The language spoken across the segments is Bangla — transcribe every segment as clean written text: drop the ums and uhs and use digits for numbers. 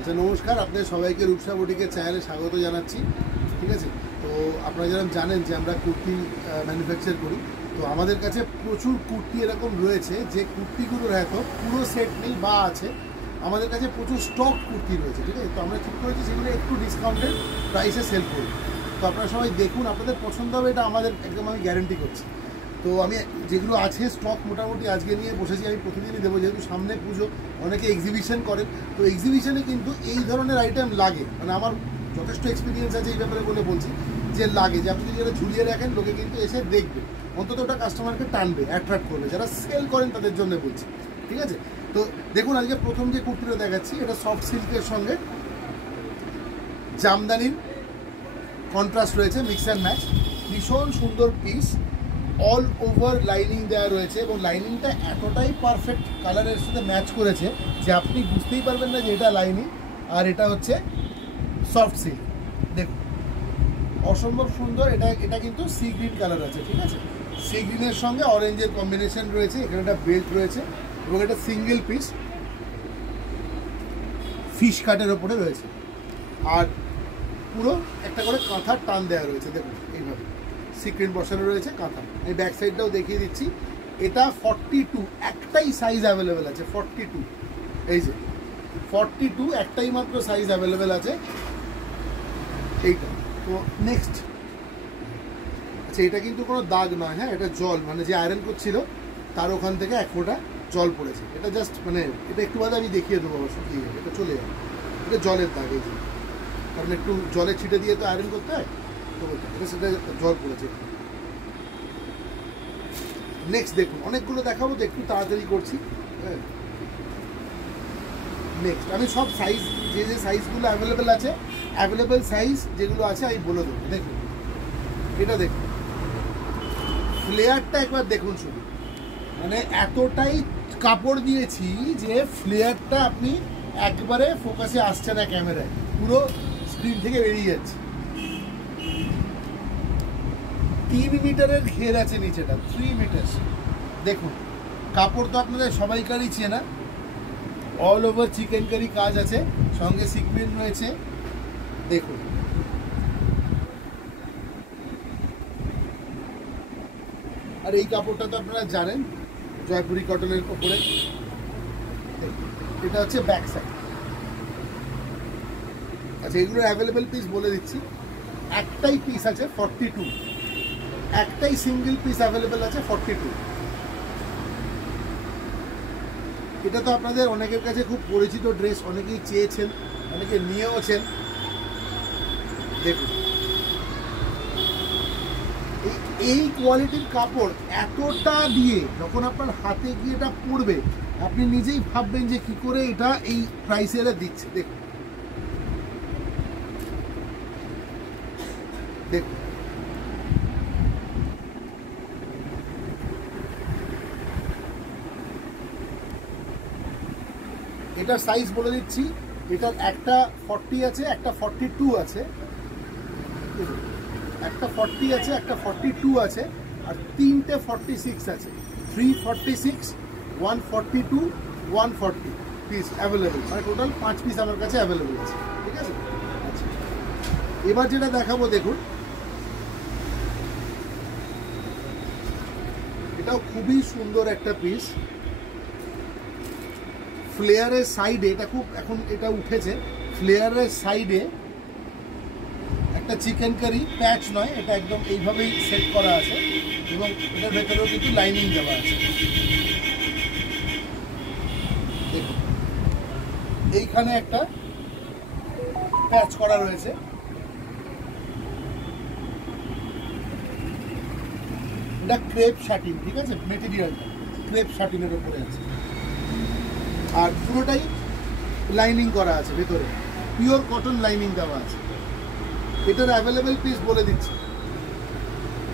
আচ্ছা নমস্কার, আপনাদের সবাইকে রূপসা বুটিকের চ্যানেলে স্বাগত জানাচ্ছি। ঠিক আছে, তো আপনারা যেরকম জানেন যে আমরা কুর্তি ম্যানুফ্যাকচার করি, তো আমাদের কাছে প্রচুর কুর্তি এরকম রয়েছে যে কুর্তিগুলোর হয়তো পুরো সেট নেই বা আছে, আমাদের কাছে প্রচুর স্টক কুর্তি রয়েছে। ঠিক আছে, তো আমরা ঠিক করেছি সেগুলো একটু ডিসকাউন্টেড প্রাইসে সেল করি। তো আপনারা সবাই দেখুন, আপনাদের পছন্দ হবে, এটা আমাদের একদম আমি গ্যারেন্টি করছি। তো আমি যেগুলো আছে স্টক মোটামুটি আজকে নিয়ে বসেছি, আমি প্রতিদিনই দেবো, যেহেতু সামনে পুজো, অনেকে এক্সিবিশন করেন, তো এক্সিবিশনে কিন্তু এই ধরনের আইটেম লাগে। মানে আমার যথেষ্ট এক্সপিরিয়েন্স আছে এই ব্যাপারে বলে বলছি যে লাগে, যে আপনি যেটা ঝুলিয়ে রাখেন লোকে কিন্তু এসে দেখবে, অন্তত ওটা কাস্টমারকে টানবে, অ্যাট্রাক্ট করবে, যারা সেল করেন তাদের জন্য বলছি। ঠিক আছে, তো দেখুন আজকে প্রথম যে কুর্তিটা দেখাচ্ছি, এটা সফট সিল্কের সঙ্গে জামদানির কন্ট্রাস্ট রয়েছে, মিক্স অ্যান্ড ম্যাচ, ভীষণ সুন্দর পিস, অল ওভার লাইনিং দেওয়া রয়েছে এবং লাইনিংটা এতটাই পারফেক্ট কালারের সাথে ম্যাচ করেছে যে আপনি বুঝতেই পারবেন না যে এটা লাইনিং আর এটা হচ্ছে সফট সিল্ক। দেখুন অসম্ভব সুন্দর। এটা কিন্তু সি গ্রিন কালার আছে। ঠিক আছে, সি গ্রিনের সঙ্গে অরেঞ্জের কম্বিনেশন রয়েছে, এখানে একটা বেল্ট রয়েছে এবং এটা সিঙ্গেল পিস ফিশ কাটের ওপরে রয়েছে, আর পুরো একটা করে কাঁথার টান দেওয়া রয়েছে। দেখুন এইভাবে সিক্রেট বসানো রয়েছে কাঁথা। এই ব্যাক সাইডটাও দেখিয়ে দিচ্ছি। এটা 42, একটাই সাইজ অ্যাভেলেবেল আছে, 42। এই যে 42 একটাই মাত্র সাইজ অ্যাভেলেবেল আছে এইটা। তো নেক্সট, আচ্ছা এটা কিন্তু কোনো দাগ নয়, হ্যাঁ এটা জল, মানে যে আয়রন করছিল তার ওখান থেকে এক ফোঁটা জল পড়েছে। এটা জাস্ট মানে এটা একটু বাদে আমি দেখিয়ে দেবো অবশ্য কী হবে, এটা চলে যাবে। এটা জলের দাগ, এই যে কারণ একটু জলে ছিটে দিয়ে তো আয়রন করতে হয়, তো সেটা জল পড়েছে। নেক্সট দেখুন, অনেকগুলো দেখাবো তো একটু তাড়াতাড়ি করছি। হ্যাঁ, নেক্সট আমি সব সাইজ, যে যে সাইজগুলো অ্যাভেলেবেল আছে, অ্যাভেলেবেল সাইজ যেগুলো আছে আমি বলে দেবো। দেখুন এটা দেখুন, ফ্লেয়ারটা একবার দেখুন শুধু, মানে এতটাই কাপড় দিয়েছি যে ফ্লেয়ারটা আপনি একবারে ফোকাসে আসছে না ক্যামেরায়, পুরো স্ক্রিন থেকে বেরিয়ে যাচ্ছে। 3 মিটারের ঘের আছে নিচেটা, 3 মিটার। দেখুন কাপড় তো আপনাদের সবাইকারই চেনা, অল ওভার চিকেন কারি কাজ আছে, সঙ্গে সিকুয়েন্স রয়েছে। দেখুন আর এই কাপড়টা তো আপনারা জানেন, জয়পুরি কটনের ওপরে। এটা হচ্ছে ব্যাক সাইড। আচ্ছা এগুলোর অ্যাভেলেবেল পিস বলে দিচ্ছি। একটাই পিস আছে 42, একটাই সিঙ্গেল পিস অ্যাভেলেবেল আছে 42। এটা তো আপনাদের অনেকের কাছে খুব পরিচিত ড্রেস, অনেকেই চেয়েছেন, অনেকে নিয়েওছেন। দেখুন এই কোয়ালিটির কাপড় এতটা দিয়ে যখন আপনার হাতে গিয়ে এটা পড়বে, আপনি নিজেই ভাববেন যে কি করে এটা এই প্রাইসে এরা দিচ্ছে। দেখুন দেখুন এটার সাইজ বলে দিচ্ছি। এটার একটা 40 আছে, একটা 42 আছে, একটা 40 আছে, একটা 42 আছে, আর তিনটে 46 আছে। 346, 142, 140 পিস অ্যাভেলেবেল, মানে টোটাল 5 পিস আমার কাছে অ্যাভেলেবেল আছে। ঠিক আছে, আচ্ছা এবার যেটা দেখাবো দেখুন, এটাও খুবই সুন্দর একটা পিস। ফ্লেয়ারের সাইডে এটা খুব এখন এটা উঠেছে, ফ্লেয়ারের সাইডে একটা চিকেন কারি প্যাচ নয়, এটা একদম এইভাবেই সেট করা আছে এবং এটার ভেতরেও কিন্তু লাইনিং দেওয়া আছে। দেখুন এইখানে একটা প্যাচ করা রয়েছে, এটা ক্রেপ শাটিন। ঠিক আছে, মেটেরিয়ালটা ক্রেপ শাটিনের উপরে আছে, আর পুরোটাই লাইনিং করা আছে, ভেতরে পিওর কটন লাইনিং দেওয়া আছে। এটার অ্যাভেলেবেল পিস বলে দিচ্ছি।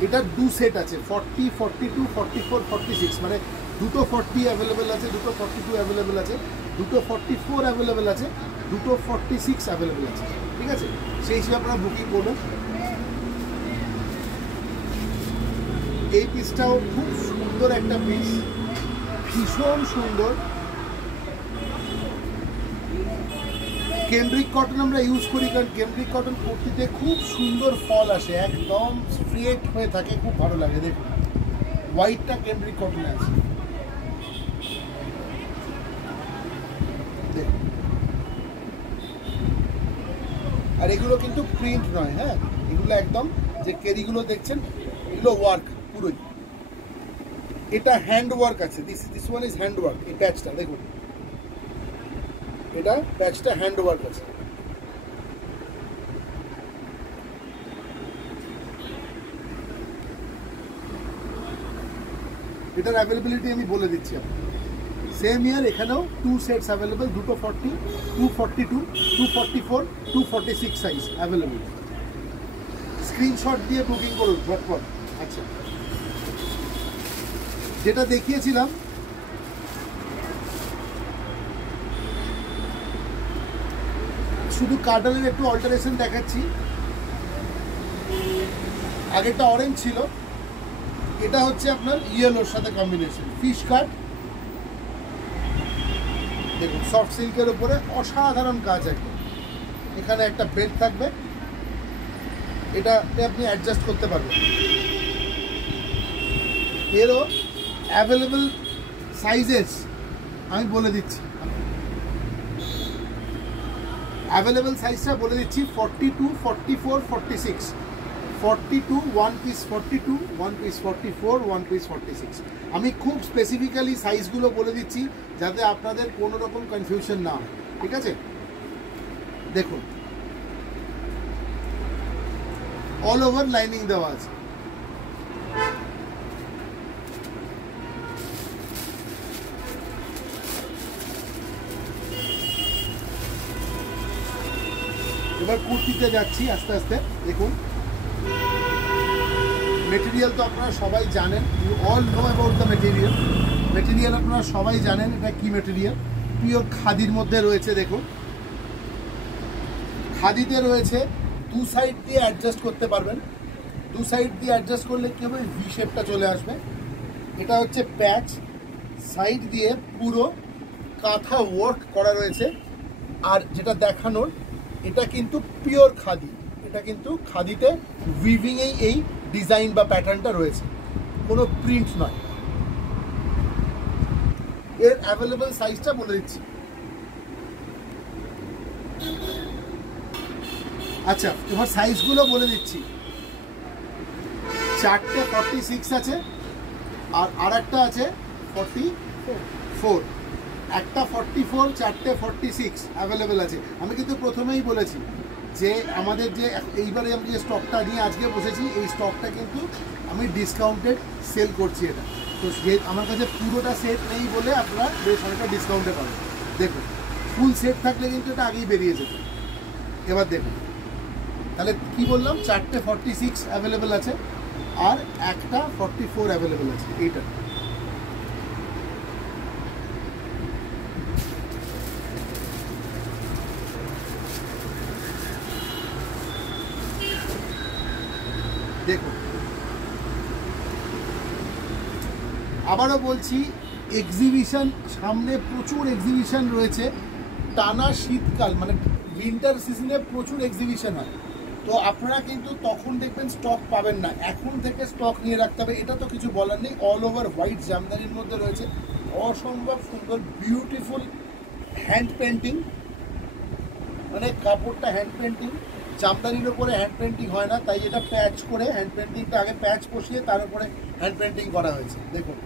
এটার 2 সেট আছে, 40, 42, 44, 46, মানে দুটো 40 অ্যাভেলেবেল আছে, দুটো 42 অ্যাভেলেবেল আছে, দুটো 44 অ্যাভেলেবেল আছে, দুটো 46 অ্যাভেলেবেল আছে। ঠিক আছে, সেই হিসেবে আপনারা বুকিং করবেন। এই পিসটাও খুব সুন্দর একটা পিস, ভীষণ সুন্দর। কেমব্রিক কটন আমরা ইউজ করি, কারণ কেমব্রিক কটন কুর্তিতে খুব সুন্দর ফল আসে, একদম স্ট্রেট হয়ে থাকে, খুব ভালো লাগে। দেখুন হোয়াইটটা কেমব্রিক কটনে আছে, দেখুন। আর এগুলো কিন্তু প্রিন্ট নয়, হ্যাঁ, এগুলো একদম যে কেরিগুলো দেখছেন এগুলো ওয়ার্ক পুরোই, এটা হ্যান্ড ওয়ার্ক আছে। This one is hand work. এই প্যাচটা দেখুন, এটা প্যাচটা হ্যান্ড ওয়ার্ক আছে। এটার অ্যাভেলেবিলিটি আমি বলে দিচ্ছি আপনাকে। সেম ইয়ার এখানেও 2 সেটস অ্যাভেলেবল, দুটো 40, 242, 244, 246 সাইজ অ্যাভেলেবল। স্ক্রিনশট দিয়ে বুকিং করুন ঝটপট। আচ্ছা, যেটা দেখিয়েছিলাম শুধু কার্ডালের একটু অল্টারেশন দেখাচ্ছি। আগেরটা অরেঞ্জ ছিল, এটা হচ্ছে আপনার ইয়েলোর সাথে কম্বিনেশন, ফিশ কাট। দেখুন সফট সিল্কের উপরে অসাধারণ কাজ একদম। এখানে একটা বেল্ট থাকবে, এটাতে আপনি অ্যাডজাস্ট করতে পারবেন। এরও অ্যাভেলেবল সাইজেস আমি বলে দিচ্ছি, অ্যাভেলেবল সাইজটা বলে দিচ্ছি 42, 44, 46, 42 1 পিস, 42 1 পিস, 44 1 পিস, 46। আমি খুব স্পেসিফিক্যালি সাইজগুলো বলে দিচ্ছি যাতে আপনাদের কোনো রকম কনফিউশন না হয়, ঠিক আছে? দেখুন অল ওভার লাইনিং দেওয়া আছে। এবার কুর্তিতে যাচ্ছি আস্তে আস্তে। দেখুন মেটেরিয়াল তো আপনারা সবাই জানেন, you all know about the material. Material আপনারা সবাই জানেন এটা কি মেটেরিয়াল। পিওর খাদির মধ্যে রয়েছে। দেখুন খাদিতে রয়েছে, দু সাইড দিয়ে অ্যাডজাস্ট করতে পারবেন। দু সাইড দিয়ে অ্যাডজাস্ট করলে কী হবে, ভি শেপটা চলে আসবে। এটা হচ্ছে প্যাচ, সাইড দিয়ে পুরো কাঁথা ওয়ার্ক করা রয়েছে। আর যেটা দেখানোর, এটা কিন্তু পিওর খাদি, এটা কিন্তু খাদিতে উইভিংয়েই এই ডিজাইন বা প্যাটার্নটা রয়েছে, কোনো প্রিন্ট নয়। এর অ্যাভেলেবল সাইজটা বলে দিচ্ছি। আচ্ছা এবার সাইজগুলো বলে দিচ্ছি। চারটে 46 আছে, আর একটা আছে 44। একটা 44, চারটে 46 অ্যাভেলেবেল আছে। আমি কিন্তু প্রথমেই বলেছি যে আমাদের যে এইবারে আমি যে স্টকটা নিয়ে আজকে বসেছি, এই স্টকটা কিন্তু আমি ডিসকাউন্টেড সেল করছি। এটা তো আমার কাছে পুরোটা সেট নেই বলে আপনারা বেশ অনেকটা ডিসকাউন্টে পাবেন। দেখুন ফুল সেট থাকলে কিন্তু এটা আগেই বেরিয়ে যেত। এবার দেখুন তাহলে কি বললাম, চারটে 46 অ্যাভেলেবেল আছে আর একটা 44 অ্যাভেলেবেল আছে। এইটা দেখুন। আবারও বলছি, এক্সিবিশন সামনে, প্রচুর এক্সিবিশন রয়েছে। টানা শীতকাল মানে উইন্টার সিজনে প্রচুর এক্সিবিশন হয়, তো আপনারা কিন্তু তখন দেখবেন স্টক পাবেন না। এখন থেকে স্টক নিয়ে রাখতে হবে। এটা তো কিছু বলার নেই। অল ওভার হোয়াইট জামদানির মধ্যে রয়েছে, অসম্ভব সুন্দর বিউটিফুল হ্যান্ড পেন্টিং, মানে কাপড়টা হ্যান্ড পেন্টিং। জামদানির উপরে হ্যান্ড পেন্টিং হয় না, তাই এটা প্যাচ করে হ্যান্ড পেন্টিংটা আগে প্যাচ বসিয়ে তার উপরে হ্যান্ড পেন্টিং করা হয়েছে। দেখুন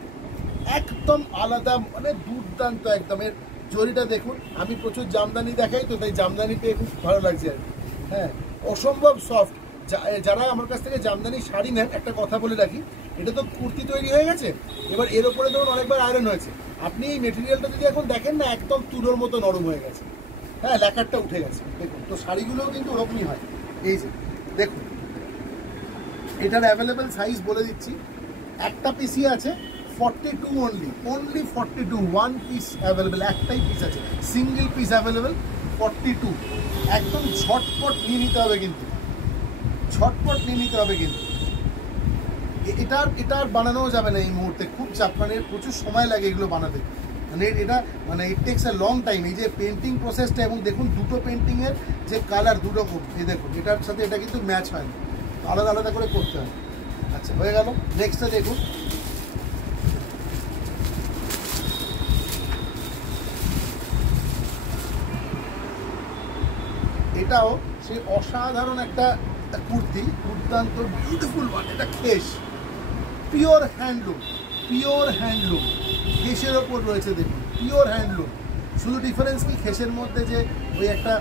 একদম আলাদা, মানে দুর্দান্ত একদম। এর জরিটা দেখুন, আমি প্রচুর জামদানি দেখাই তো, তাই জামদানি পেয়ে খুব ভালো লাগছে আর কি। হ্যাঁ অসম্ভব সফট। যারা আমার কাছ থেকে জামদানি শাড়ি নেন, একটা কথা বলে রাখি, এটা তো কুর্তি তৈরি হয়ে গেছে, এবার এর ওপরে ধরুন অনেকবার আয়রন হয়েছে। আপনি এই মেটেরিয়ালটা যদি এখন দেখেন না, একদম তুলোর মতো নরম হয়ে গেছে। হ্যাঁ ল্যাকারটা উঠে গেছে। দেখুন তো শাড়িগুলোও কিন্তু ওরকমই হয়। এই যে দেখুন, এটার অ্যাভেলেবেল সাইজ বলে দিচ্ছি। একটা পিসই আছে 42 অনলি 42, 1 পিস অ্যাভেলেবেল, একটাই পিস আছে, সিঙ্গেল পিস অ্যাভেলেবেল 42। একদম ঝটপট নিয়ে নিতে হবে কিন্তু, ঝটপট নিয়ে নিতে হবে কিন্তু। এটা আর বানানোও যাবে না এই মুহূর্তে, খুব চাপ, মানে প্রচুর সময় লাগে এগুলো বানাতে। মানে এটা মানে it takes a long time, এই যে পেন্টিং প্রসেসটা। এবং দেখুন দুটো পেন্টিংয়ের যে কালার দুরকম, এই দেখুন এটার সাথে এটা কিন্তু ম্যাচ হয় না, আলাদা আলাদা করে করতে হয়। আচ্ছা হয়ে গেল। নেক্সটটা দেখুন, এটাও সেই অসাধারণ একটা কুর্তি, দুর্দান্ত বিউটিফুল ওয়ান। এটা খেস, পিওর হ্যান্ডলুম, পিওর হ্যান্ডলুম, খেসের ওপর রয়েছে দেখুন, পিওর হ্যান্ডলুম। শুধু ডিফারেন্স কি, খেসের মধ্যে যে ওই একটা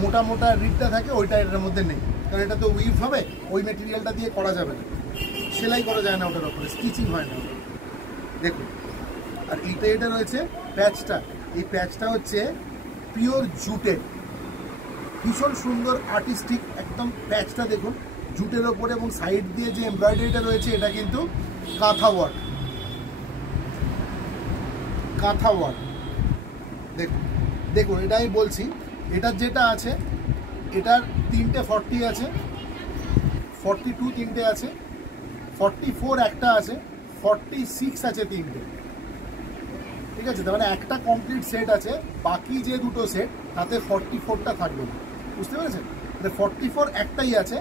মোটা মোটা রিডটা থাকে ওইটা এটার মধ্যে নেই, কারণ এটা তো উইভ হবে, ওই মেটেরিয়ালটা দিয়ে করা যাবে না, সেলাই করা যায় না ওটার ওপরে, স্টিচিং হয় না দেখুন। আর এটা রয়েছে প্যাচটা, এই প্যাচটা হচ্ছে পিওর জুটের, ভীষণ সুন্দর আর্টিস্টিক একদম প্যাচটা দেখুন জুটের ওপরে। এবং সাইড দিয়ে যে এমব্রয়ডারিটা রয়েছে এটা কিন্তু কাঁথা ওয়ার্ক, কাঁথা ওয়ার্ক দেখুন। দেখুন এটা আমি বলছি, এটার যেটা আছে, এটার 3টে 40 আছে, 42 3টে আছে, 44 একটা আছে, 46 আছে 3টে, ঠিক আছে। তার মানে একটা কমপ্লিট সেট আছে, বাকি যে দুটো সেট তাতে 44টা থাকবে না, বুঝতে পেরেছেন? মানে 44 একটাই আছে,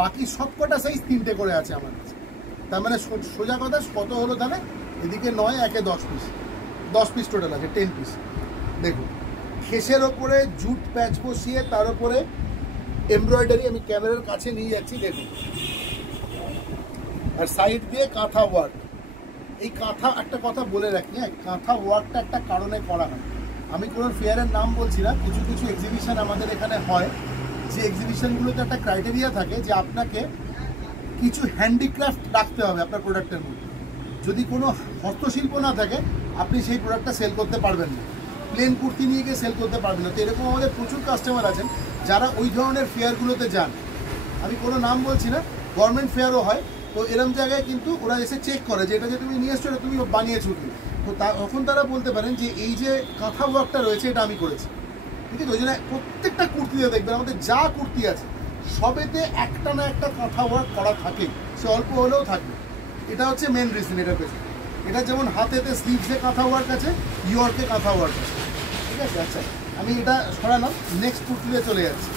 বাকি সবকটা সাইজ 3টে করে আছে আমার কাছে। তার মানে সোজা কথা কত হলো তাহলে, এদিকে 9 একে 10 পিস, 10 পিস টোটাল আছে, 10 পিস। দেখুন খেসের ওপরে জুট প্যাচ বসিয়ে তার উপরে এমব্রয়ডারি, আমি ক্যামেরার কাছে নিয়ে যাচ্ছি দেখুন, আর সাইড দিয়ে কাঁথা ওয়ার্ক। এই কাঁথা একটা কথা বলে রাখি, হ্যাঁ, কাঁথা ওয়ার্কটা একটা কারণে করা হয়। আমি কোনো ফেয়ারের নাম বলছি না, কিছু কিছু এক্সিবিশন আমাদের এখানে হয়, যে এক্সিবিশনগুলোতে একটা ক্রাইটেরিয়া থাকে যে আপনাকে কিছু হ্যান্ডিক্রাফট রাখতে হবে আপনার প্রোডাক্টের মধ্যে। যদি কোনো হস্তশিল্প না থাকে আপনি সেই প্রোডাক্টটা সেল করতে পারবেন না, প্লেন কুর্তি নিয়ে গিয়ে সেল করতে পারবেন না। তো এরকম আমাদের প্রচুর কাস্টমার আছেন যারা ওই ধরনের ফেয়ারগুলোতে যান, আমি কোনো নাম বলছি না, গভর্নমেন্ট ফেয়ারও হয়। তো এরকম জায়গায় কিন্তু ওরা এসে চেক করে যে এটা যে তুমি নিয়ে এসছো এটা তুমি বানিয়েছো কি। তো তখন তারা বলতে পারেন যে এই যে কাঁথা ওয়ার্কটা রয়েছে এটা আমি করেছি, ঠিক আছে। ওই জন্য প্রত্যেকটা কুর্তিতে দেখবেন আমাদের যা কুর্তি আছে সবেতে একটা না একটা কাঁথা ওয়ার্ক করা থাকে, সে অল্প হলেও থাকবে। এটা হচ্ছে মেন রিজন এটার পেছনে। এটা যেমন হাতেতে স্লিভসে কাঁথা ওয়ার্ক আছে, ইয়র্কে কাঁথা ওয়ার্ক আছে, ঠিক আছে। আচ্ছা আমি এটা সরালাম, নেক্সট কুর্তিতে চলে যাচ্ছি,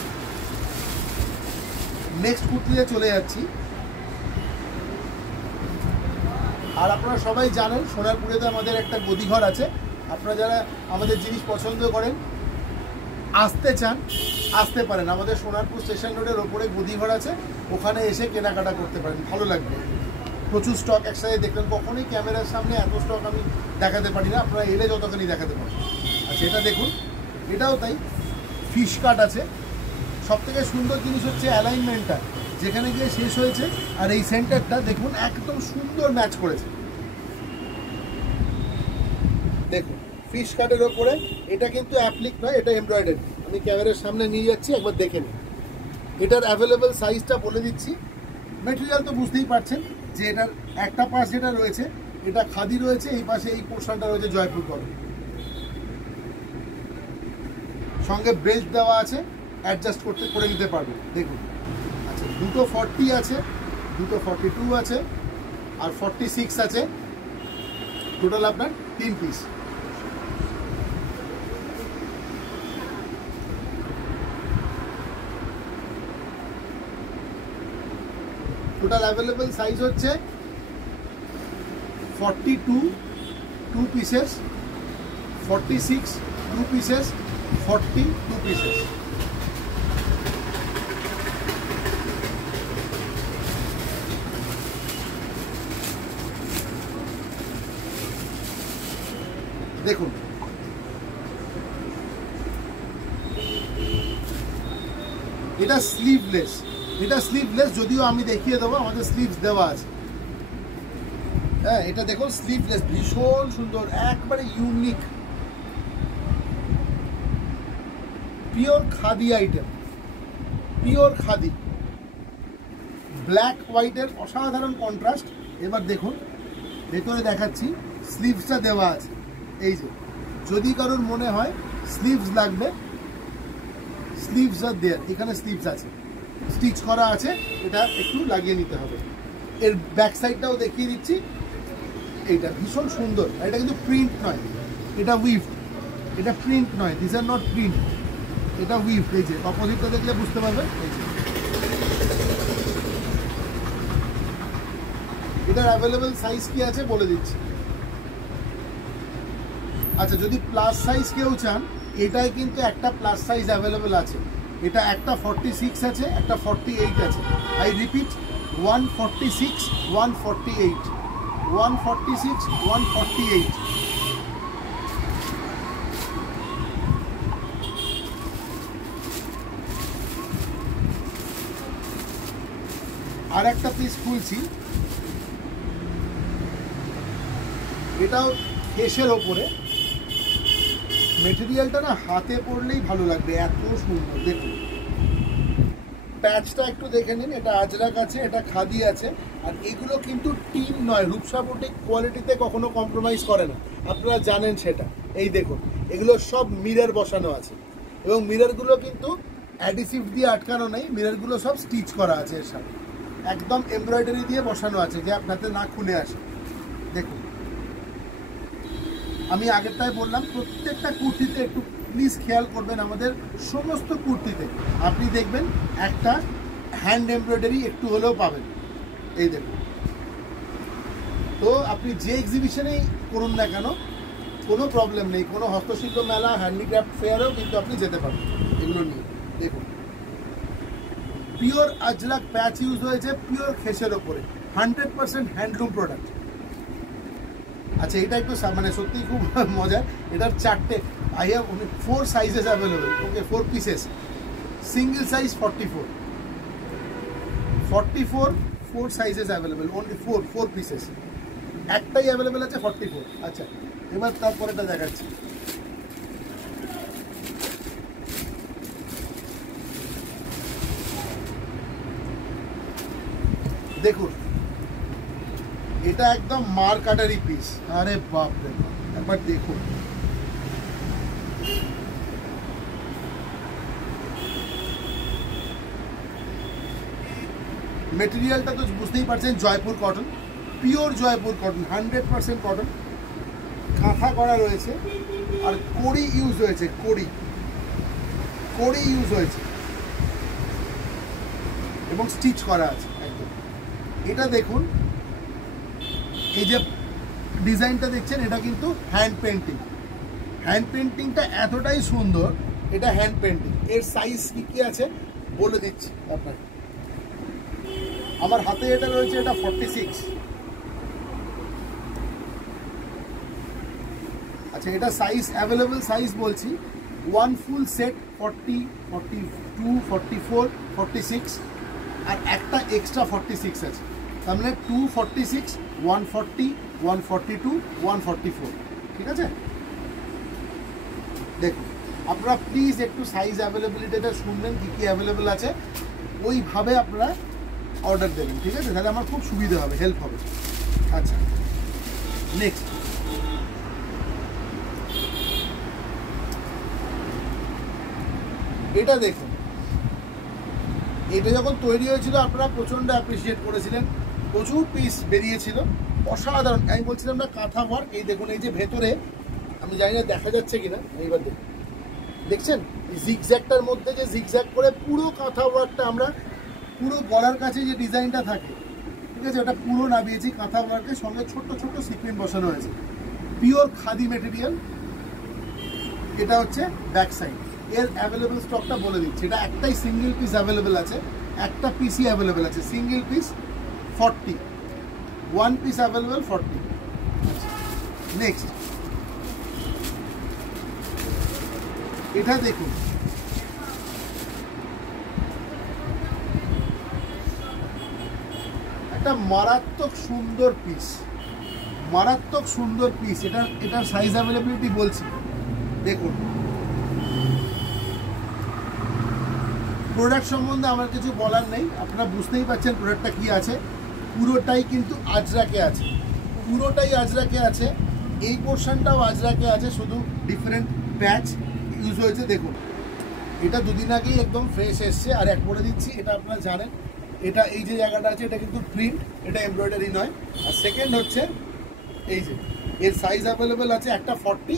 নেক্সট কুর্তিতে চলে যাচ্ছি। আর আপনারা সবাই জানেন সোনারপুরেতে আমাদের একটা গদিঘর আছে, আপনারা যারা আমাদের জিনিস পছন্দ করেন, আসতে চান আসতে পারেন, আমাদের সোনারপুর স্টেশন রোডের ওপরে গদিঘর আছে, ওখানে এসে কেনাকাটা করতে পারেন, ভালো লাগবে। প্রচুর স্টক একসাথে দেখবেন, কখনোই ক্যামেরার সামনে এত স্টক আমি দেখাতে পারি না, আপনারা এলে যতখানি দেখাতে পারেন। আচ্ছা এটা দেখুন, এটাও তাই, ফিশ কাট আছে। সবথেকে সুন্দর জিনিস হচ্ছে অ্যালাইনমেন্টটা, যেখানে গিয়ে শেষ হয়েছে আর এই সেন্টারটা দেখুন একদম সুন্দর ম্যাচ করেছে। দেখুন ফিশ কাটের ওপরে, এটা কিন্তু অ্যাপ্লিক নয়, এটা এমব্রয়ডারি। আমি ক্যামেরার সামনে নিয়ে যাচ্ছি, একবার দেখে নিন। এটার অ্যাভেলেবেল সাইজটা বলে দিচ্ছি। মেটেরিয়াল তো বুঝতেই পারছেন যে এটার একটা পাশ যেটা রয়েছে এটা খাদি রয়েছে, এই পাশে এই পোর্শনটা রয়েছে জয়পুর কটন, সঙ্গে বেল্ট দেওয়া আছে, অ্যাডজাস্ট করে নিতে পারবেন। দেখুন আচ্ছা, দুটো 40 আছে, দুটো 42 আছে, আর 46 আছে, টোটাল আপনার 3 পিস। টোটাল অ্যাভেলেবল সাইজ হচ্ছে 42 2 পিসেস, 46 2 পিসেস, 40 2 পিসেস। দেখুন এটা স্লিভলেস, এটা স্লিভলেস, যদিও আমি দেখিয়ে দেবো আমাদের স্লিভস দেওয়া আছে। হ্যাঁ এটা দেখুন স্লিভলেস, ভীষণ সুন্দর, একবারে unique, pure khadi item, pure khadi, black হোয়াইটের অসাধারণ কন্ট্রাস্ট। এবার দেখুন ভেতরে দেখাচ্ছি, স্লিভসটা দেওয়া আছে, এই যে যদি কারোর মনে হয় স্লিভস লাগবে, স্লিভস আর দেয়ার, এখানে স্লিভস আছে, স্টিচ করা আছে, এটা একটু লাগিয়ে নিতে হবে। এর ব্যাক সাইডটাও দেখিয়ে দিচ্ছি, এইটা ভীষণ সুন্দর, এটা কিন্তু প্রিন্ট নয়, এটা উইভ, এটা প্রিন্ট নয়, দিস আর নট প্রিন্ট, এটা উইভ। এই যে অপোজিটটা দেখলে বুঝতে পারবেন। এই যে এটার অ্যাভেলেবেল সাইজ কি আছে বলে দিচ্ছি। আচ্ছা, যদি প্লাস সাইজ কেউ চান, এটাই কিন্তু একটা প্লাস সাইজ অ্যাভেলেবেল আছে। এটা একটা 46 আছে, একটা 48 আছে। I repeat, 146, 148, 146, 148। আর একটা পিস খুলছি, এটাও কেশের ওপরে। মেটেরিয়ালটা না হাতে পড়লেই ভালো লাগবে, এত সুন্দর। দেখুন প্যাচটা একটু দেখে নিন, এটা আজরাক আছে, এটা খাদি আছে। আর এগুলো কিন্তু টিম নয়, রূপসা বুটিক কোয়ালিটিতে কখনো কম্প্রোমাইজ করে না, আপনারা জানেন সেটা। এই দেখুন এগুলো সব মিরর বসানো আছে, এবং মিররগুলো কিন্তু অ্যাডিসিভ দিয়ে আটকানো নেই, মিররগুলো সব স্টিচ করা আছে এর সাথে, একদম এমব্রয়ডারি দিয়ে বসানো আছে যে আপনাতে না খুলে আসে। দেখুন আমি আগেরটাই বললাম, প্রত্যেকটা কুর্তিতে একটু প্লিজ খেয়াল করবেন, আমাদের সমস্ত কুর্তিতে আপনি দেখবেন একটা হ্যান্ড এমব্রয়ডারি একটু হলেও পাবেন। এই দেখুন, তো আপনি যে এক্সিবিশনেই করুন না কেন কোনো প্রবলেম নেই, কোনো হস্তশিল্প মেলা, হ্যান্ডিক্রাফট ফেয়ারেও কিন্তু আপনি যেতে পারবেন এগুলো নিয়ে। দেখুন পিওর আজরাক প্যাচ ইউজ হয়েছে, পিওর খেসের ওপরে, 100% হ্যান্ডলুম প্রোডাক্ট। আচ্ছা এটা একটু মানে সত্যিই খুব মজার, এটার 4টে I have 4 sizes available. Okay, 4 pieces, single size 44, 4 sizes available, only 4 pieces, একটাই অ্যাভেলেবেল আছে 44। আচ্ছা এবার তারপরেটা দেখাচ্ছি। দেখুন এটা একদম মার কাটারি পিস, আরে বাপ রে বাপ, একবার দেখুন। মেটেরিয়ালটা তো বুঝতেই পারছেন, Jaipur cotton, pure Jaipur cotton, 100% cotton, কাঁথা করা রয়েছে, আর কড়ি ইউজ হয়েছে, কড়ি ইউজ হয়েছে, এবং স্টিচ করা আছে একদম। এটা দেখুন, এই যে ডিজাইনটা দেখছেন, এটা কিন্তু হ্যান্ড পেন্টিং। হ্যান্ড পেন্টিংটা এতটাই সুন্দর, এটা হ্যান্ড পেন্টিং। এর সাইজ কি আছে বলে দিচ্ছি আপনাকে। আমার হাতে এটা রয়েছে, এটা 46। আচ্ছা এটা সাইজ অ্যাভেলেবল সাইজ বলছি, 1 ফুল সেট 40, 42, 44, 46, আর একটা এক্সট্রা 46 আছে, তার মানে 246, 140, 142, 144। ঠিক আছে, দেখুন আপনারা প্লিজ একটু সাইজ অ্যাভেলেবিলিটিটা শুনবেন, কী কী অ্যাভেলেবেল আছে, ওইভাবে আপনারা অর্ডার দেবেন। ঠিক আছে, তাহলে আমার খুব সুবিধা হবে, হেল্প হবে। আচ্ছা নেক্সট, এটা দেখুন, এটা যখন তৈরি হয়েছিল আপনারা প্রচণ্ড অ্যাপ্রিসিয়েট করেছিলেন, প্রচুর পিস বেরিয়েছিল, অসাধারণ। আমি বলছিলাম না কাঁথা ওয়ার্ক, এই দেখুন, এই যে ভেতরে, আমি জানি না দেখা যাচ্ছে কিনা, এইবার দেখুন, দেখছেন জিগজ্যাগটার মধ্যে যে জিগজ্যাগ করে পুরো কাঁথা ওয়ার্কটা, আমরা পুরো গলার কাছে যে ডিজাইনটা থাকে, ঠিক আছে, ওটা পুরো নামিয়েছি কাঁথা ওয়ার্কের সঙ্গে, ছোট্ট ছোট্ট সিকুয়েন্স বসানো হয়েছে, পিওর খাদি মেটেরিয়াল। এটা হচ্ছে ব্যাক সাইড। এর অ্যাভেলেবেল স্টকটা বলে দিচ্ছি, এটা একটাই সিঙ্গেল পিস অ্যাভেলেবেল আছে, একটা পিসই অ্যাভেলেবেল আছে, single piece 40, 1 piece available 40। Next এটা দেখুন, একটা মারাত্মক সুন্দর পিস, মারাত্মক সুন্দর পিস। এটার সাইজ অ্যাভেলেবিলিটি বলছি, দেখুন। প্রোডাক্ট সম্বন্ধে আমার কিছু বলার নেই, আপনারা বুঝতেই পারছেন প্রোডাক্টটা কি আছে। পুরোটাই কিন্তু আজরাকে আছে, পুরোটাই আজরাকে আছে, এই পোর্শনটাও আজরাকে আছে, শুধু ডিফারেন্ট প্যাচ ইউজ হয়েছে। দেখুন এটা দুদিন আগেই একদম ফ্রেশ এসছে। আর এক বলে দিচ্ছি, এটা আপনারা জানেন, এটা এই যে জায়গাটা আছে, এটা কিন্তু প্রিন্ট, এটা এমব্রয়ডারি নয়। আর সেকেন্ড হচ্ছে এই যে এর সাইজ অ্যাভেলেবেল আছে, একটা 40,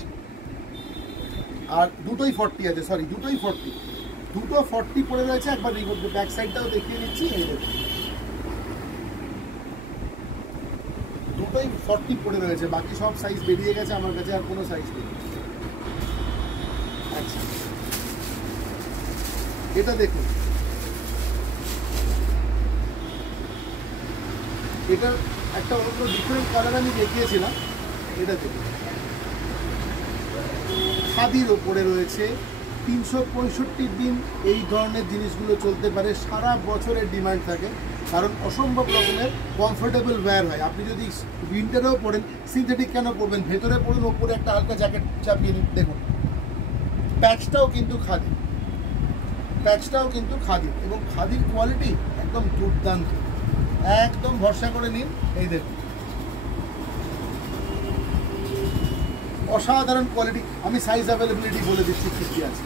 আর দুটোই 40 আছে, সরি দুটোই 40, দুটো 40 পড়ে রয়েছে। একবার ব্যাক সাইডটাও দেখিয়ে দিচ্ছি, এই দেখুন দুটোই 40 পড়ে রয়েছে, বাকি সব সাইজ বেরিয়ে গেছে আমার কাছে, আর কোনো সাইজ নেই। আচ্ছা এটা দেখুন, এটার একটা অন্য ডিফারেন্ট কালার আমি দেখিয়েছিলাম, এটা দেখুন খাদির ওপরে রয়েছে। 365 দিন এই ধরনের জিনিসগুলো চলতে পারে, সারা বছরের ডিমান্ড থাকে, কারণ অসম্ভব রকমের কমফোর্টেবল ওয়্যার হয়। আপনি যদি উইন্টারেও পরেন, সিনথেটিক কেন পরবেন, ভেতরে পরুন, ওপরে একটা হালকা জ্যাকেট চাপিয়ে নিন। দেখুন প্যাচটাও কিন্তু খাদি, প্যাচটাও কিন্তু খাদি, এবং খাদির কোয়ালিটি একদম দুর্দান্ত, একদম ভরসা করে নিন। এই দেখুন অসাধারণ কোয়ালিটি। আমি সাইজ অ্যাভেলেবিলিটি বলে দিচ্ছি কী কী আছে।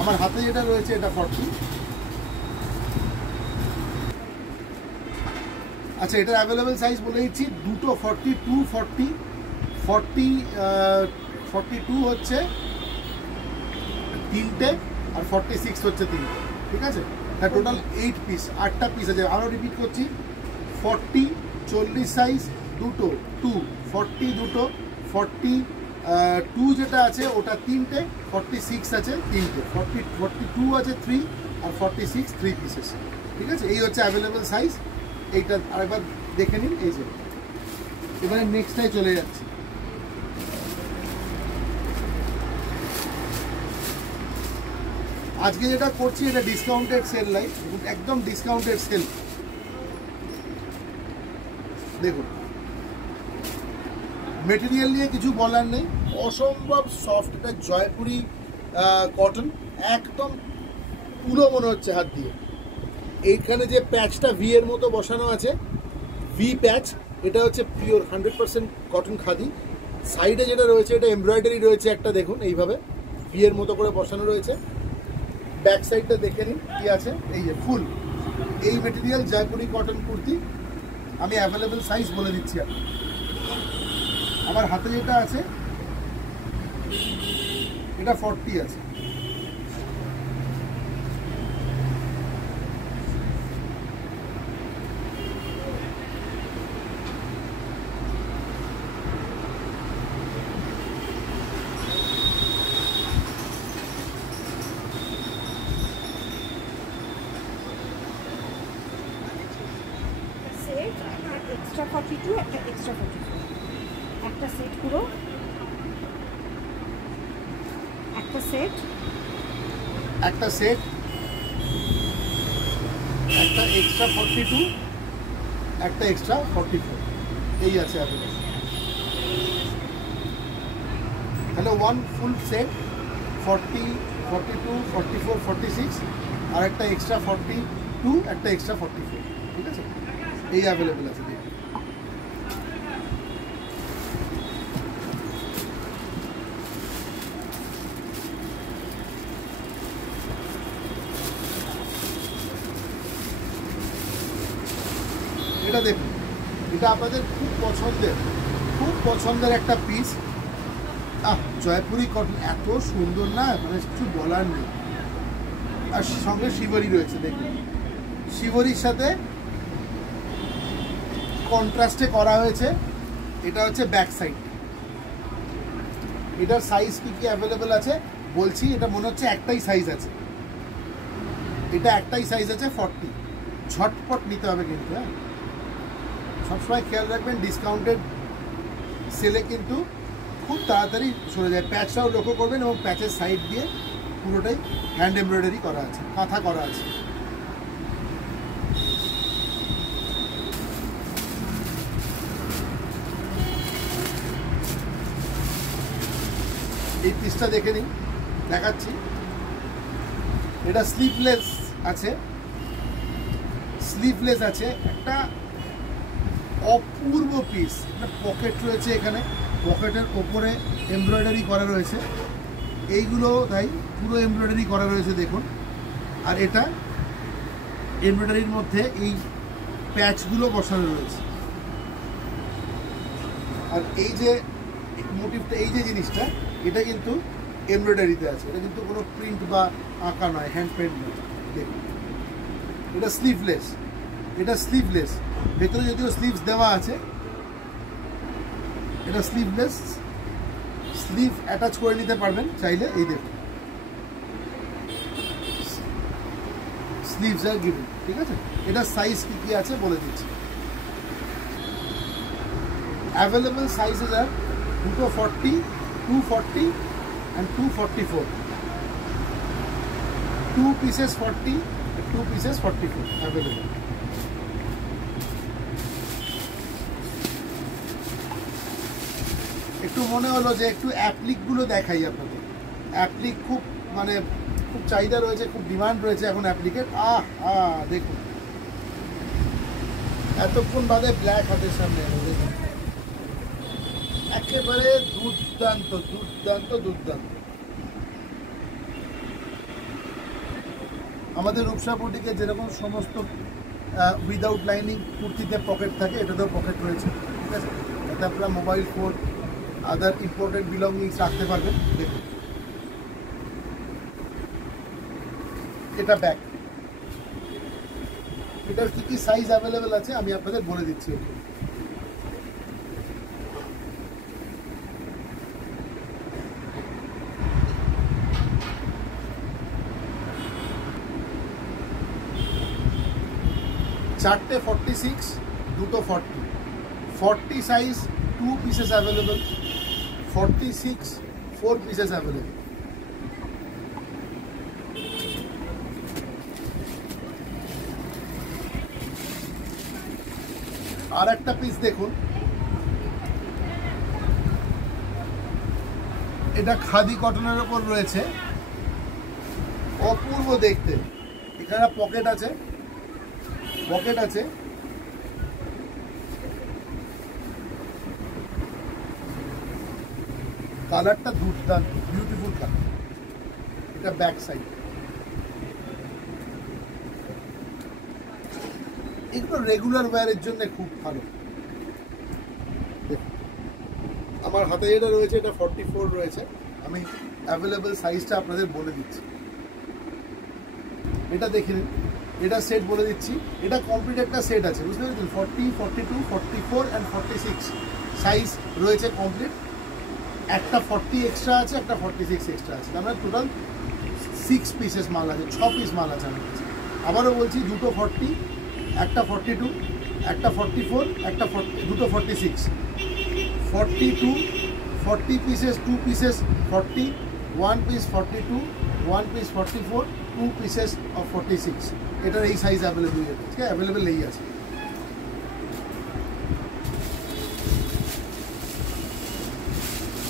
আমার হাতে যেটা রয়েছে এটা 40। আচ্ছা এটার অ্যাভেলেবেল সাইজ বলে দিচ্ছি, দুটো 42, 42 হচ্ছে তিনটে, আর 46 হচ্ছে তিনটে, ঠিক আছে? হ্যাঁ টোটাল 8 পিস, 8টা পিস আছে। আরও রিপিট করছি, 40, 40 সাইজ দুটো, 2, 40 দুটো, 42 যেটা আছে ওটা তিনটে, 46 আছে তিনটে, 42 আছে 3, আর 46 3 পিসেস, ঠিক আছে? এই হচ্ছে অ্যাভেলেবেল সাইজ। এইটা আরেকবার দেখে নিন। এই যে এবারে নেক্সটটাই চলে যাচ্ছে। আজকে যেটা করছি এটা ডিসকাউন্টেড সেল লাইভ, একদম ডিসকাউন্টেড সেল। দেখুন মেটেরিয়াল নিয়ে কিছু বলার নেই, অসম্ভব সফট। এটা জয়পুরি কটন, একদম পুরো মনে হচ্ছে হাত দিয়ে। এইখানে যে প্যাচটা ভি এর মতো বসানো আছে, ভি প্যাচ, এটা হচ্ছে পিওর 100% কটন খাদি। সাইডে যেটা রয়েছে এটা এমব্রয়ডারি রয়েছে একটা, দেখুন এইভাবে ভি এর মতো করে বসানো রয়েছে। ব্যাক সাইডটা দেখে নিন কি আছে, এই যে ফুল এই মেটেরিয়াল জয়পুরি কটন কুর্তি। আমি অ্যাভেলেবেল সাইজ বলে দিচ্ছি আপনি। আমার হাতে যেটা আছে এটা 40 আছে। এক্সট্রা 42, একটা এক্সট্রা 44, একটা সেট পুরো, একটা সেট, একটা সেট, একটা এক্সট্রা 42, একটা এক্সট্রা 44, এই আছে অ্যাভেলেবল। তাহলে ওয়ান ফুল সেট 40, 42, 44, 46, আর একটা এক্সট্রা 42, একটা এক্সট্রা 44, ঠিক আছে? এই অ্যাভেলেবেল আছে। এটা দেখুন, এটা আপনাদের খুব পছন্দের একটা পিস। জয়পুরি কটন এত সুন্দর না, মানে কিছু বলার নেই। আর সঙ্গে শিবরি রয়েছে, দেখুন শিবরির সাথে কন্ট্রাস্টে করা হয়েছে। এটা হচ্ছে ব্যাক সাইড। এটার সাইজ কি কি অ্যাভেলেবেল আছে বলছি। এটা মনে হচ্ছে একটাই সাইজ আছে, এটা একটাই সাইজ আছে 40। ঝটপট নিতে হবে কিন্তু, হ্যাঁ সবসময় খেয়াল রাখবেন, ডিসকাউন্টেড সেলে কিন্তু খুব তাড়াতাড়ি সরে যায়। প্যাচটাও লক্ষ্য করবেন, এবং প্যাচের সাইড দিয়ে পুরোটাই হ্যান্ড এমব্রয়ডারি করা আছে, কাঁথা করা আছে। এই পিসটা দেখে নিন, দেখাচ্ছি। এটা স্লিভলেস আছে, স্লিভলেস আছে, একটা অপূর্ব পিস। একটা পকেট রয়েছে এখানে, পকেটের ওপরে এমব্রয়ডারি করা রয়েছে। এইগুলো তাই পুরো এমব্রয়ডারি করা রয়েছে দেখুন। আর এটা এমব্রয়ডারির মধ্যে এই প্যাচগুলো বসানো রয়েছে। আর এই যে মোটিভটা, এই যে জিনিসটা, এটা কিন্তু এমব্রয়ডারিতে আছে, এটা কিন্তু কোনো প্রিন্ট বা আঁকা নয়, হ্যান্ড পেন্ট নয়। দেখুন এটা স্লিভলেস, এটা স্লিভলেস, ভেতরে যদিও স্লিভস দেওয়া আছে, এটা স্লিভলেস, স্লিভ অ্যাটাচ করে নিতে পারবেন চাইলে। এই দেখুন স্লিভস আর গিভেন, ঠিক আছে। এটা সাইজ কি কি আছে বলে দিচ্ছি। Available sizes R 240, 240 and 244, 2 pieces 40, 2 pieces 44 available. একটু মনে হলো যে একটু অ্যাপ্লিকগুলো দেখাই আপনাদের। অ্যাপ্লিক খুব মানে খুব চাহিদা রয়েছে, খুব ডিমান্ড রয়েছে এখন অ্যাপ্লিকের। দেখুন এতক্ষণ বাদে ব্ল্যাক হাতের সামনে এলো, দেখুন একেবারে দুর্দান্ত দুর্দান্ত দুর্দান্ত। আমাদের রূপসা বুটিকে যেরকম সমস্ত উইদাউট লাইনিং কুর্তিতে পকেট থাকে, এটাতেও পকেট রয়েছে, ঠিক আছে। এতে আপনারা মোবাইল ফোন, আদার ইম্পর্টেন্ট বিলঙ্গিংস রাখতে পারবেন। দেখুন এটা ব্যাক, এটার কি কি সাইজ অ্যাভেলেবেল আছে আমি আপনাদের বলে দিচ্ছি। চারটে 46, দুটো 40, 40 size 2 pieces available, 46 4 pieces available. আর একটা পিস দেখুন, এটা খাদি কটনের উপর রয়েছে, অপূর্ব দেখতে। এখানে পকেট আছে, পকেট আছে, কালারটা দুর্দান্ত, বিউটিফুল কালার। এটা ব্যাক সাইড, এগুলো রেগুলার ওয়্যারের জন্য খুব ভালো। আমার হাতে যেটা রয়েছে এটা 44 রয়েছে, আমি অ্যাভেলেবল সাইজটা আপনাদের বলে দিচ্ছি। এটা দেখে নিন, এটা সেট বলে দিচ্ছি। এটা কমপ্লিট একটা সেট আছে, বুঝতে পেরেছেন। 40, 42, 44 and 46 সাইজ রয়েছে কমপ্লিট। একটা 40 এক্সট্রা আছে, একটা 46 এক্সট্রা আছে, আমরা টোটাল 6 পিসেস মাল আছে, 6 পিস মাল আছে আমার কাছে। আবারও বলছি, দুটো 40, একটা 42, একটা 44, একটা দুটো 46, 42, 40 pieces, 2 pieces 40, 1 piece 42, 1 piece 44, 2 pieces of 46। এটার এই সাইজ অ্যাভেলেবল আছে, ঠিক আছে, অ্যাভেলেবল এই আছে।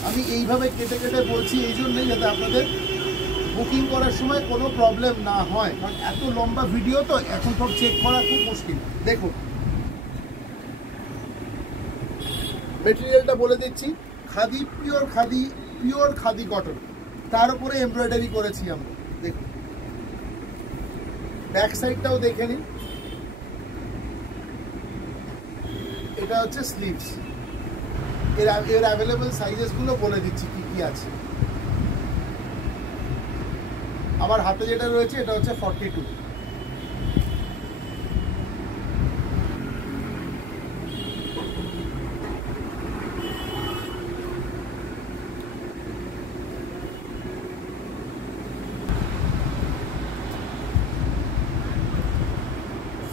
আমি এইভাবে কেটে কেটে বলছি এই জন্যই, যাতে আপনাদের বুকিং করার সময় কোনো প্রবলেম না হয়, কারণ এত লম্বা ভিডিও তো এখন সব চেক করা খুব মুশকিল। দেখুন মেটেরিয়ালটা বলে দিচ্ছি, খাদি, পিওর খাদি কটন, তার উপরে এমব্রয়ডারি করেছি আমরা। দেখুন ব্যাক সাইডটাও দেখে নিন, এটা হচ্ছে স্লিভস। এর অ্যাভেলেবল সাইজেসগুলো বলে দিচ্ছি কি কি আছে। আমার হাতে যেটা রয়েছে এটা হচ্ছে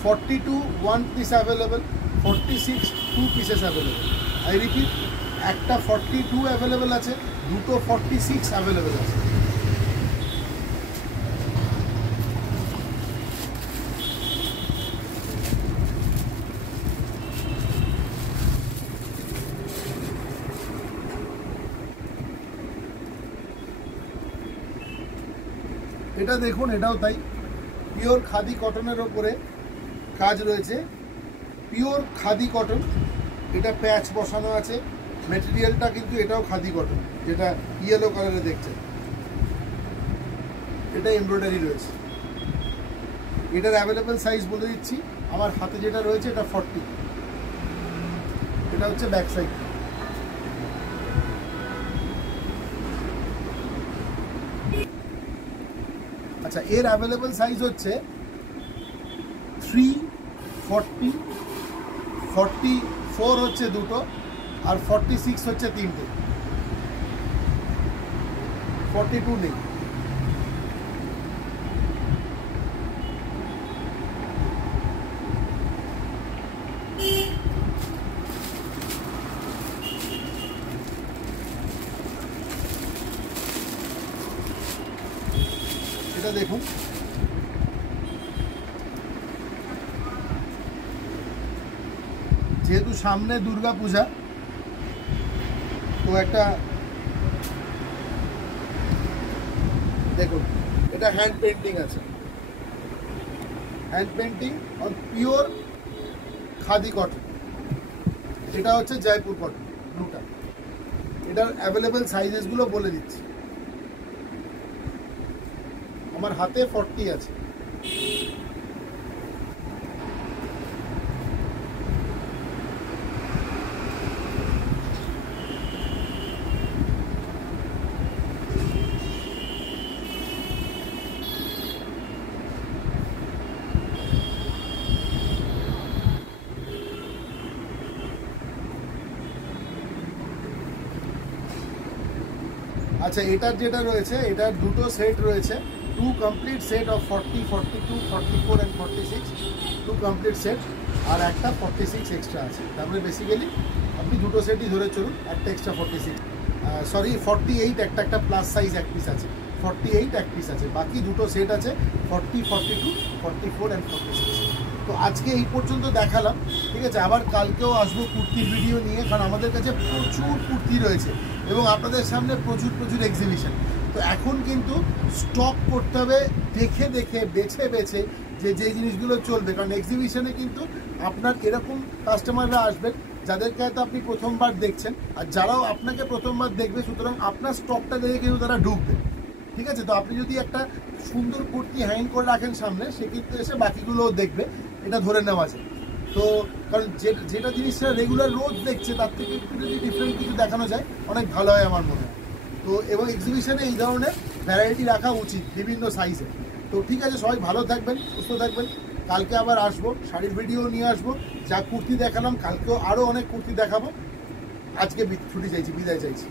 42, one piece available, 46 2 pieces available. I repeat, একটা 42 available আছে, দুটো 46 available আছে। এটা দেখুন, এটাও তাই, পিওর খাদি কটনের ওপরে কাজ রয়েছে, পিওর খাদি কটন। এটা প্যাচ বসানো আছে, মেটেরিয়ালটা কিন্তু এটাও খাদি কটন, যেটা ইয়েলো কালারে দেখছেন, এটা এমব্রয়ডারি রয়েছে। এটার অ্যাভেলেবেল সাইজ বলে দিচ্ছি, আমার হাতে যেটা রয়েছে এটা 40, এটা হচ্ছে ব্যাক সাইড। আচ্ছা, এর অ্যাভেলেবল সাইজ হচ্ছে 3, 40, 44 হচ্ছে দুটো, আর 46 হচ্ছে তিনটে, 42 নেই। এটা দেখুন, যেহেতু সামনে দুর্গা পূজা, তো একটা দেখুন, এটা হ্যান্ড পেন্টিং আছে, hand painting on pure khadi cotton. এটা হচ্ছে জয়পুর কটন ব্লুটা। এটার অ্যাভেলেবেল সাইজেসগুলো বলে দিচ্ছি। আমার হাতে 40 আছে। আচ্ছা, এটার যেটা রয়েছে, এটার দুটো সেট রয়েছে, 2 complete set of 40, 42, 44 and 46, 2 complete set, আর একটা 46 এক্সট্রা আছে। তারপরে বেসিক্যালি আপনি দুটো সেটই ধরে চলুন, একটা এক্সট্রা 46, সরি 48, একটা প্লাস সাইজ এক পিস আছে, 48 এক পিস আছে, বাকি দুটো সেট আছে 40, 42, 44 অ্যান্ড 46। তো আজকে এই পর্যন্ত দেখালাম, ঠিক আছে। আবার কালকেও আসবো কুর্তির ভিডিও নিয়ে, কারণ আমাদের কাছে প্রচুর কুর্তি রয়েছে এবং আপনাদের সামনে প্রচুর এক্সিবিশন। তো এখন কিন্তু স্টক করতে হবে দেখে দেখে, বেছে বেছে, যে জিনিসগুলো চলবে, কারণ এক্সিবিশনে কিন্তু আপনার এরকম কাস্টমাররা আসবেন যাদেরকে হয়তো আপনি প্রথমবার দেখছেন, আর যারাও আপনাকে প্রথমবার দেখবে, সুতরাং আপনার স্টকটা দেখে কিন্তু তারা ঢুকবে, ঠিক আছে। তো আপনি যদি একটা সুন্দর কুর্তি হ্যাং করে রাখেন সামনে, সে কিন্তু এসে বাকিগুলোও দেখবে, এটা ধরে নেওয়া যায়। তো কারণ যেটা জিনিসটা রেগুলার রোজ দেখছে, তার থেকে একটু যদি ডিফারেন্ট কিছু দেখানো যায়, অনেক ভালো হয় আমার মনে হয়। তো এবং এক্সিবিশনে এই ধরনের ভ্যারাইটি রাখা উচিত বিভিন্ন সাইজে। তো ঠিক আছে, সবাই ভালো থাকবেন, সুস্থ থাকবেন। কালকে আবার আসবো, শাড়ির ভিডিও নিয়ে আসবো। যা কুর্তি দেখালাম, কালকেও আরও অনেক কুর্তি দেখাবো। আজকে ছুটি চাইছি, বিদায় চাইছি।